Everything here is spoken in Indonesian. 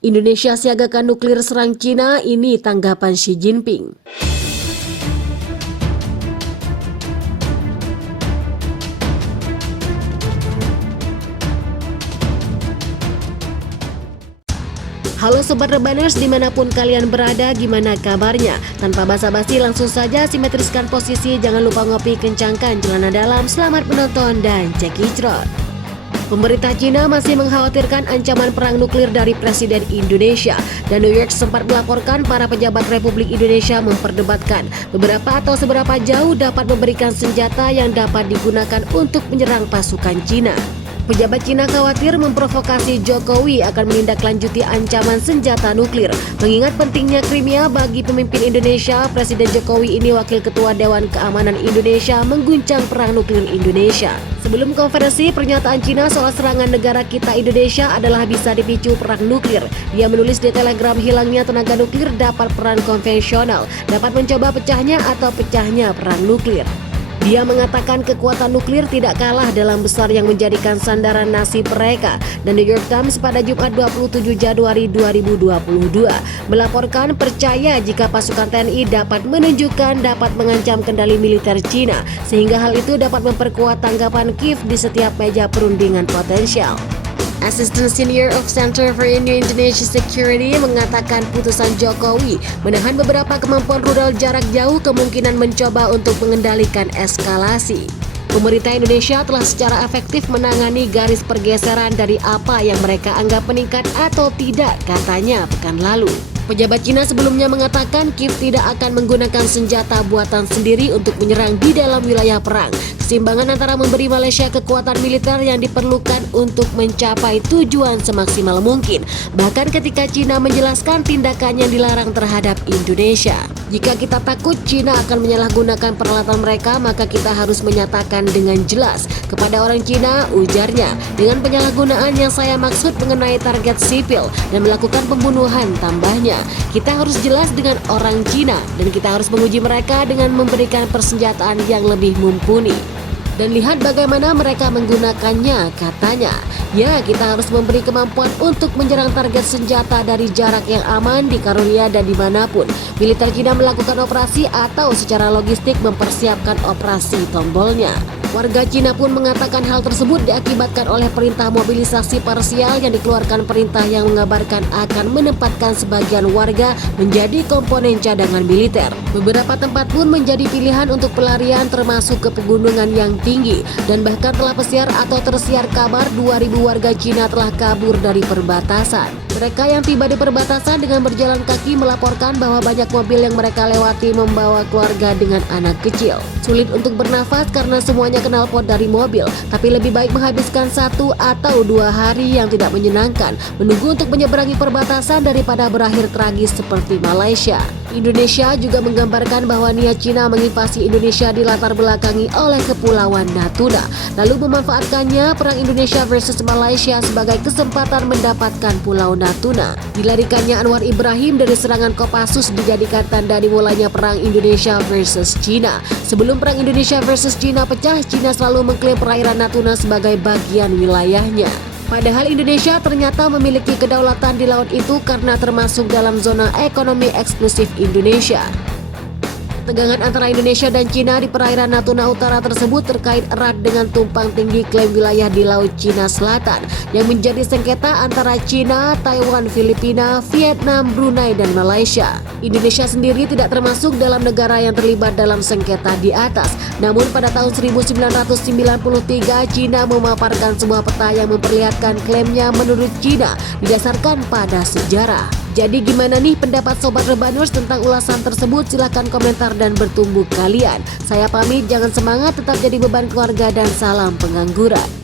Indonesia siagakan nuklir serang Cina, ini tanggapan Xi Jinping. Halo Sobat Rebaners, dimanapun kalian berada, gimana kabarnya? Tanpa basa-basi langsung saja simetriskan posisi, jangan lupa ngopi, kencangkan celana dalam, selamat menonton dan cekicrot. Pemerintah Cina masih mengkhawatirkan ancaman perang nuklir dari Presiden Indonesia, dan New York sempat melaporkan para pejabat Republik Indonesia memperdebatkan beberapa atau seberapa jauh dapat memberikan senjata yang dapat digunakan untuk menyerang pasukan Cina. Pejabat Cina khawatir memprovokasi Jokowi akan menindaklanjuti ancaman senjata nuklir. Mengingat pentingnya Crimea bagi pemimpin Indonesia, Presiden Jokowi ini Wakil Ketua Dewan Keamanan Indonesia mengguncang perang nuklir Indonesia. Sebelum konferensi, pernyataan Cina soal serangan negara kita Indonesia adalah bisa dipicu perang nuklir. Dia menulis di Telegram hilangnya tenaga nuklir dapat peran konvensional, dapat mencoba pecahnya atau pecahnya perang nuklir. Dia mengatakan kekuatan nuklir tidak kalah dalam besar yang menjadikan sandaran nasib mereka. Dan New York Times pada Jumat 27 Januari 2022 melaporkan percaya jika pasukan TNI dapat menunjukkan dapat mengancam kendali militer Cina, sehingga hal itu dapat memperkuat tanggapan Kiev di setiap meja perundingan potensial. Assistant Senior of Center for Indo-Indonesia Security mengatakan putusan Jokowi menahan beberapa kemampuan rudal jarak jauh kemungkinan mencoba untuk mengendalikan eskalasi. Pemerintah Indonesia telah secara efektif menangani garis pergeseran dari apa yang mereka anggap meningkat atau tidak, katanya pekan lalu. Pejabat Cina sebelumnya mengatakan Kiev tidak akan menggunakan senjata buatan sendiri untuk menyerang di dalam wilayah perang. Keseimbangan antara memberi Malaysia kekuatan militer yang diperlukan untuk mencapai tujuan semaksimal mungkin. Bahkan ketika Cina menjelaskan tindakan yang dilarang terhadap Indonesia. Jika kita takut Cina akan menyalahgunakan peralatan mereka, maka kita harus menyatakan dengan jelas kepada orang Cina, ujarnya. Dengan penyalahgunaan yang saya maksud mengenai target sipil dan melakukan pembunuhan, tambahnya. Kita harus jelas dengan orang Cina dan kita harus menguji mereka dengan memberikan persenjataan yang lebih mumpuni. Dan lihat bagaimana mereka menggunakannya, katanya. Ya, kita harus memberi kemampuan untuk menyerang target senjata dari jarak yang aman di Karunia dan dimanapun. Militer Cina melakukan operasi atau secara logistik mempersiapkan operasi tombolnya. Warga Cina pun mengatakan hal tersebut diakibatkan oleh perintah mobilisasi parsial yang dikeluarkan perintah yang mengabarkan akan menempatkan sebagian warga menjadi komponen cadangan militer. Beberapa tempat pun menjadi pilihan untuk pelarian termasuk ke pegunungan yang tinggi, dan bahkan telah pesiar atau tersiar kabar 2.000 warga Cina telah kabur dari perbatasan. Mereka yang tiba di perbatasan dengan berjalan kaki melaporkan bahwa banyak mobil yang mereka lewati membawa keluarga dengan anak kecil. Sulit untuk bernafas karena semuanya knalpot dari mobil, tapi lebih baik menghabiskan 1 atau 2 hari yang tidak menyenangkan menunggu untuk menyeberangi perbatasan daripada berakhir tragis seperti Malaysia. Indonesia juga menggambarkan bahwa niat Cina menginvasi Indonesia dilatar belakangi oleh Kepulauan Natuna, lalu memanfaatkannya perang Indonesia versus Malaysia sebagai kesempatan mendapatkan Pulau Natuna. Dilarikannya Anwar Ibrahim dari serangan Kopassus dijadikan tanda dimulainya perang Indonesia versus Cina. Sebelum perang Indonesia versus Cina pecah, Cina selalu mengklaim perairan Natuna sebagai bagian wilayahnya. Padahal Indonesia ternyata memiliki kedaulatan di laut itu karena termasuk dalam zona ekonomi eksklusif Indonesia. Tegangan antara Indonesia dan Cina di perairan Natuna Utara tersebut terkait erat dengan tumpang tinggi klaim wilayah di Laut Cina Selatan yang menjadi sengketa antara Cina, Taiwan, Filipina, Vietnam, Brunei, dan Malaysia. Indonesia sendiri tidak termasuk dalam negara yang terlibat dalam sengketa di atas. Namun pada tahun 1993 Cina memaparkan sebuah peta yang memperlihatkan klaimnya menurut Cina didasarkan pada sejarah. Jadi gimana nih pendapat Sobat Rebaners tentang ulasan tersebut? Silahkan komentar dan bertumbuh kalian. Saya pamit, jangan semangat, tetap jadi beban keluarga dan salam pengangguran.